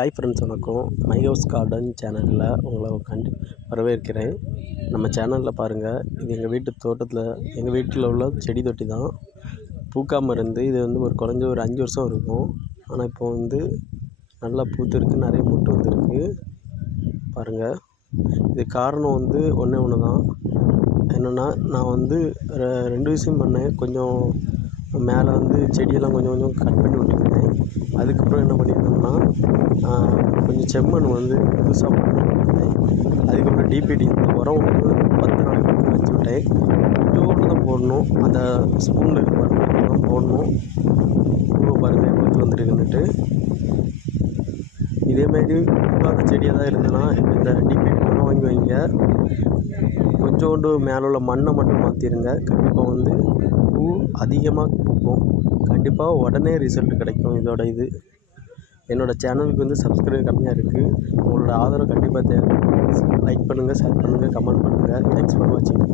Hi friends, வணக்கம். My house garden சேனலில் உங்களை வரவேற்கிறேன். நம்ம சேனலில் பாருங்கள், இது எங்கள் வீட்டு தோட்டத்தில் எங்கள் வீட்டில் உள்ள செடி தொட்டி தான். பூக்காமல் இருந்து இது ஒரு குறைஞ்ச ஒரு 5 வருஷம் இருக்கும். ஆனால் இப்போ நல்லா பூத்திருக்கு, நிறைய மொட்டு வந்துருக்கு பாருங்கள். இது காரணம் ஒன்று தான். என்னென்னா, நான் 2 விஷயம் பண்ணேன். கொஞ்சம் மேலே செடியெல்லாம் கொஞ்சம் கொஞ்சம் கட் பண்ணி விட்டுருந்தேன். அதுக்கப்புறம் என்ன பண்ணியிருந்தோம்னா, கொஞ்சம் செம்மண் புதுசாக போட்டுருந்தேன். அதுக்கப்புறம் டிபிடி இந்த உரம் 10 நாளைக்கு வச்சு விட்டேன். கொஞ்சோண்டு தான் போடணும், அந்த ஸ்பூனில் இருக்கிற தான் போடணும். பூவை பாருங்கள் எப்படி வந்துருக்குன்னுட்டு. இதேமாரி பூக்காத செடியாக தான் இருந்ததுன்னா இந்த டிபிடி உரம் வாங்கி வைங்க. கொஞ்சோண்டு மேலே உள்ள மண்ணை மட்டும் மாற்றிடுங்க. கண்டிப்பாக பூ அதிகமாக பூக்கும். கண்டிப்பாக உடனே ரிசல்ட் கிடைக்கும். என்னோடய சேனலுக்கு சப்ஸ்கிரைபர் கம்மியாக இருக்குது. உங்களோட ஆதரவு கண்டிப்பாக தேவை. லைக் பண்ணுங்கள், ஷேர் பண்ணுங்கள், கமெண்ட் பண்ணுங்கள். தேங்க்ஸ் ஃபார் வாட்சிங்.